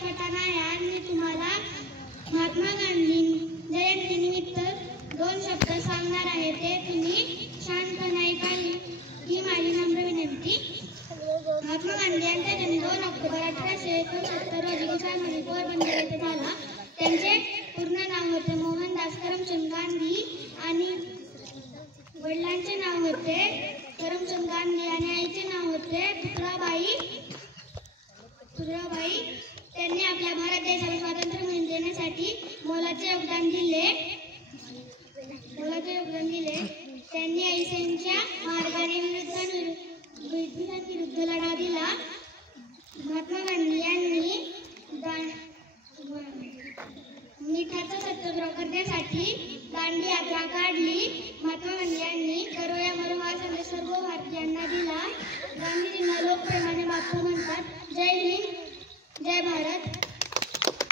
करताना मी तुम्हाला महात्मा गांधी जयंतीनिमित्त 2 शब्द सांगणार आहे, ते तुम्ही शांतपणे ऐका ही माझी नम्र विनंती। महात्मा गांधी यांचा जन्म 2 ऑक्टोबर 1869 रोजी गुजरातमध्ये पोरबंदर येथे झाला। त्यांचे पूर्ण नाव होते मोहनदास करमचंद गांधी आणि वडिलांचे नाव होते करमचंद गांधी आणि आईचे नाव होते पुतळाबाई। त्यांनी आपल्या भारत देशाला स्वातंत्र्य मिळवून देण्यासाठी मोलाचे योगदान दिले। त्यांनी अहिंसेच्या मार्गाने ब्रिटिशांविरुद्ध लढा दिला। महात्मा गांधी यांनी मिठाचा सत्याग्रह करण्यासाठी दांडी यात्रा काढली। महात्मा गांधी यांनी करो या मरो हा संदेश सर्व भारतीयांना दिला। गांधीजींना लोकप्रेमाने बापू म्हणतात। जय हिंद, जय भारत।